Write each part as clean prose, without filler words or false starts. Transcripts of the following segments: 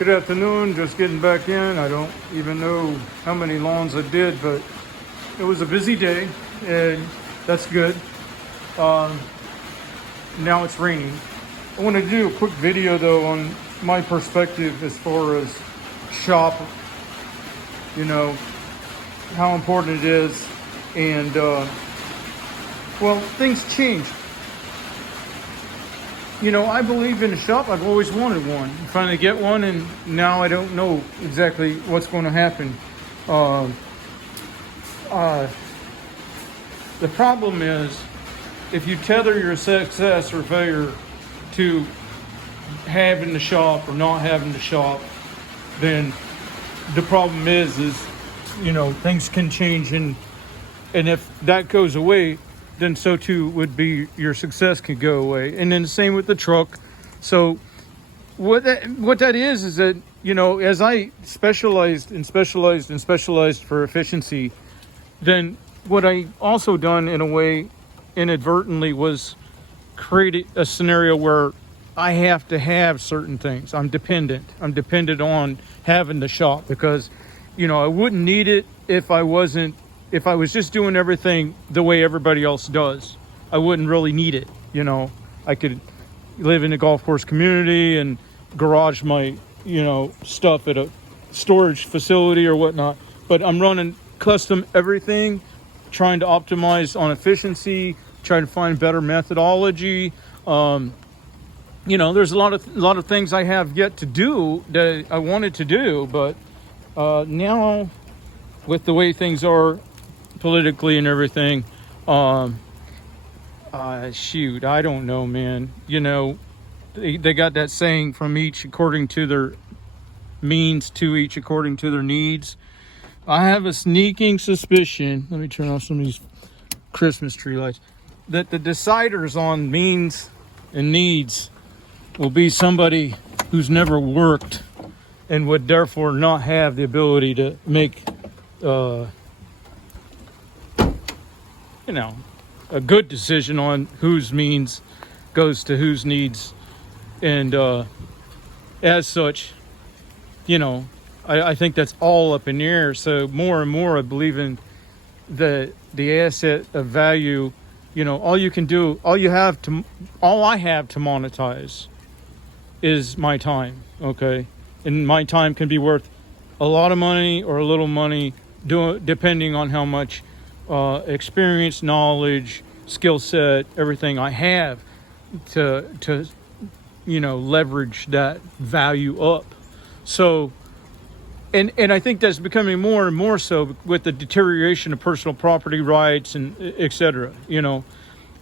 Good afternoon, just getting back in. I don't even know how many lawns I did, but it was a busy day, and that's good. Um, Now it's raining. I want to do a quick video though on my perspective as far as shop, you know, how important it is, and well, things change. You know, I believe in a shop. I've always wanted one. Finally get one, and now I don't know exactly what's going to happen. Uh, uh, the problem is, if you tether your success or failure to having the shop or not having the shop, then the problem is you know, things can change, and if that goes away, then so too would be your success could go away. And then the same with the truck. So what that is that, you know, as I specialized for efficiency, then what I also done in a way inadvertently was create a scenario where I have to have certain things. I'm dependent on having the shop, because, you know, I wouldn't need it if I was just doing everything the way everybody else does. I wouldn't really need it. You know, I could live in a golf course community and garage my, you know, stuff at a storage facility or whatnot. But I'm running custom everything, trying to optimize on efficiency, trying to find better methodology. You know, there's a lot of things I have yet to do that I wanted to do, but now with the way things are politically and everything, shoot, I don't know, man. You know, they got that saying, from each according to their means, to each according to their needs. I have a sneaking suspicion, let me turn off some of these Christmas tree lights, that the deciders on means and needs will be somebody who's never worked and would therefore not have the ability to make you know, a good decision on whose means goes to whose needs. And as such, you know, I think that's all up in the air. So more and more I believe in the asset of value. You know, all I have to monetize is my time. Okay. And my time can be worth a lot of money or a little money, depending on how much experience, knowledge, skill set, everything I have to you know, leverage that value up. So and I think that's becoming more and more so with the deterioration of personal property rights and etc. You know,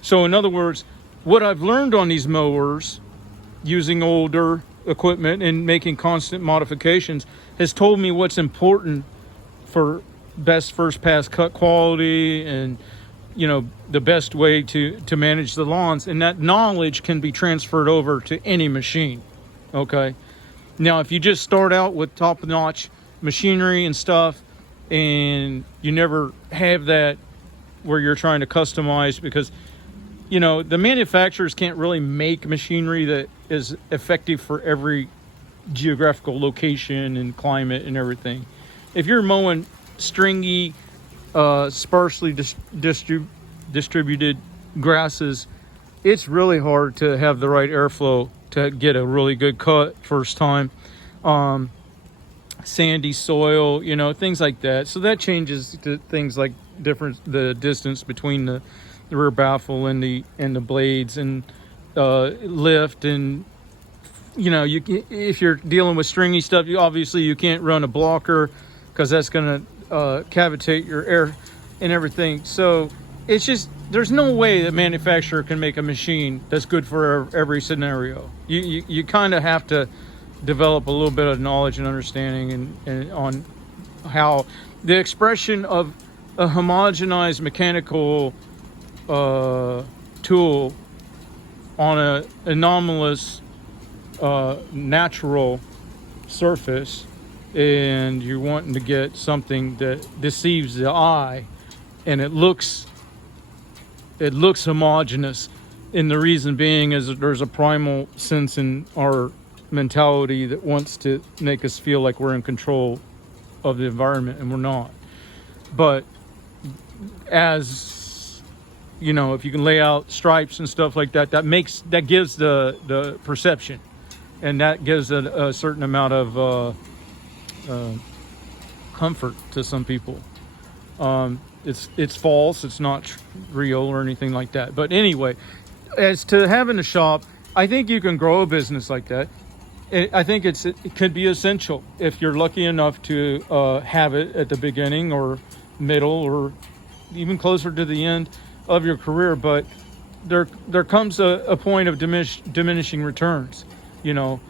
so in other words, what I've learned on these mowers, using older equipment and making constant modifications, has told me what's important for best first pass cut quality, and, you know, the best way to manage the lawns. And that knowledge can be transferred over to any machine. Okay. Now, if you just start out with top-notch machinery and stuff, and you never have that where you're trying to customize, because, you know, the manufacturers can't really make machinery that is effective for every geographical location and climate and everything. If you're mowing stringy, sparsely distributed grasses, it's really hard to have the right airflow to get a really good cut first time. Sandy soil, you know, things like that. So that changes to things like the distance between the rear baffle and the blades, and lift, and, you know, if you're dealing with stringy stuff, you can't run a blocker, because that's going to cavitate your air and everything. So it's just, there's no way that manufacturer can make a machine that's good for every scenario. You kind of have to develop a little bit of knowledge and understanding and on how the expression of a homogenized mechanical tool on an anomalous natural surface, and you're wanting to get something that deceives the eye and it looks homogeneous, and the reason being is that there's a primal sense in our mentality that wants to make us feel like we're in control of the environment, and we're not. But as you know, if you can lay out stripes and stuff like that, that gives the perception, and that gives a certain amount of comfort to some people. It's false. It's not real or anything like that. But anyway, as to having a shop, I think you can grow a business like that. I think it could be essential if you're lucky enough to have it at the beginning or middle or even closer to the end of your career. But there comes a point of diminishing returns. You know,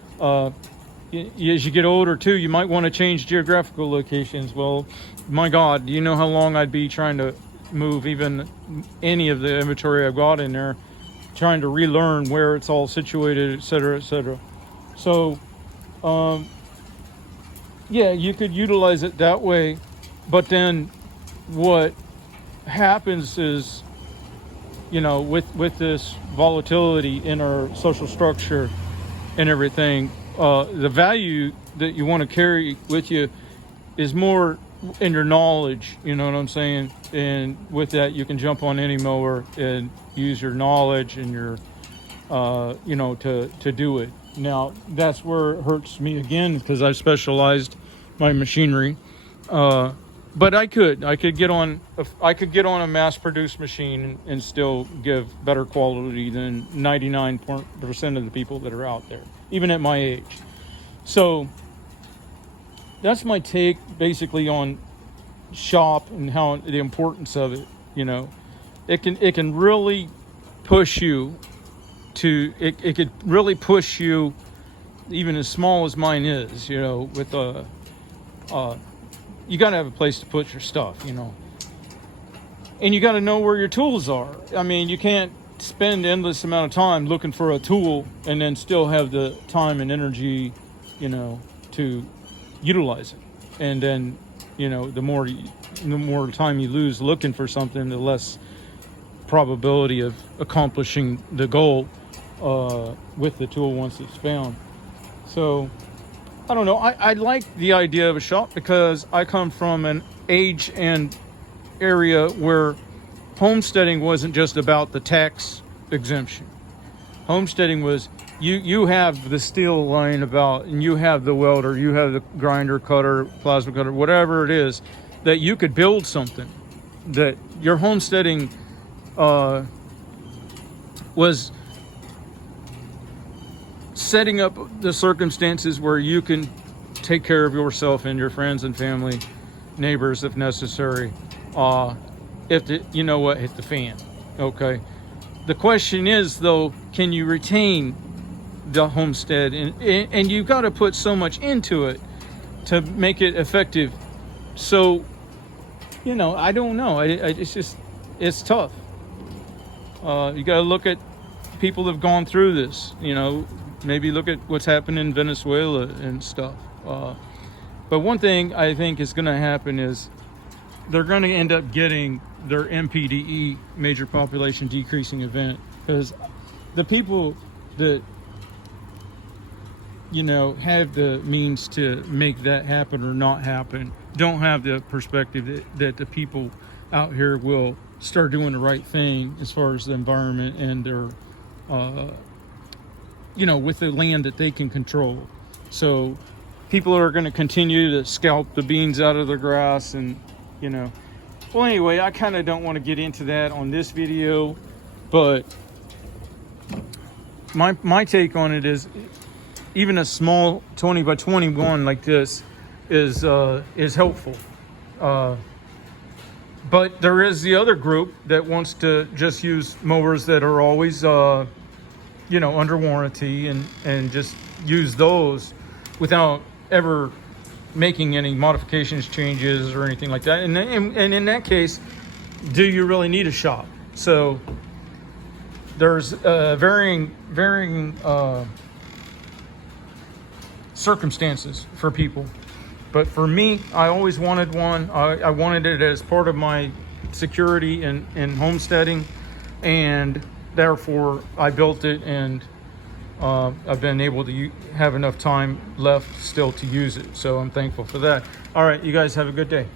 as you get older too, you might want to change geographical locations. Well, my God, do you know how long I'd be trying to move even any of the inventory I've got in there, trying to relearn where it's all situated, et cetera, et cetera. So, yeah, you could utilize it that way. But then what happens is, you know, with this volatility in our social structure and everything, the value that you want to carry with you is more in your knowledge, you know what I'm saying? And with that, you can jump on any mower and use your knowledge and your, you know, to do it. Now, that's where it hurts me again, because I've specialized my machinery. But I could get on a mass-produced machine and still give better quality than 99% of the people that are out there, even at my age. So that's my take basically on shop and how the importance of it. You know, it can really push you to it could really push you, even as small as mine is, you know, with you got to have a place to put your stuff, you know, and you got to know where your tools are. I mean, you can't spend endless amount of time looking for a tool and then still have the time and energy, you know, to utilize it. And then, you know, the more time you lose looking for something, the less probability of accomplishing the goal with the tool once it's found. So I don't know. I like the idea of a shop because I come from an age and area where homesteading wasn't just about the tax exemption. Homesteading was you have the steel line about, and you have the welder, you have the grinder, cutter, plasma cutter, whatever it is, that you could build something. That your homesteading was setting up the circumstances where you can take care of yourself and your friends and family, neighbors if necessary, if you know what, hit the fan. Okay. The question is, though, can you retain the homestead? And you've got to put so much into it to make it effective. So, you know, I don't know. It's tough. You got to look at people that have gone through this, you know, maybe look at what's happened in Venezuela and stuff. But one thing I think is going to happen is they're going to end up getting their MPDE, major population decreasing event, because the people that, you know, have the means to make that happen or not happen don't have the perspective that the people out here will start doing the right thing as far as the environment and their you know, with the land that they can control. So people are going to continue to scalp the beans out of the grass, and, you know, well, anyway, I kind of don't want to get into that on this video, but my take on it is even a small 20 by 21 like this is helpful. But there is the other group that wants to just use mowers that are always you know, under warranty, and just use those without ever making any modifications, changes, or anything like that. And in that case, do you really need a shop? So there's varying circumstances for people. But for me, I always wanted one. I wanted it as part of my security in homesteading, and therefore I built it, and I've been able to have enough time left still to use it. So I'm thankful for that. All right, you guys have a good day.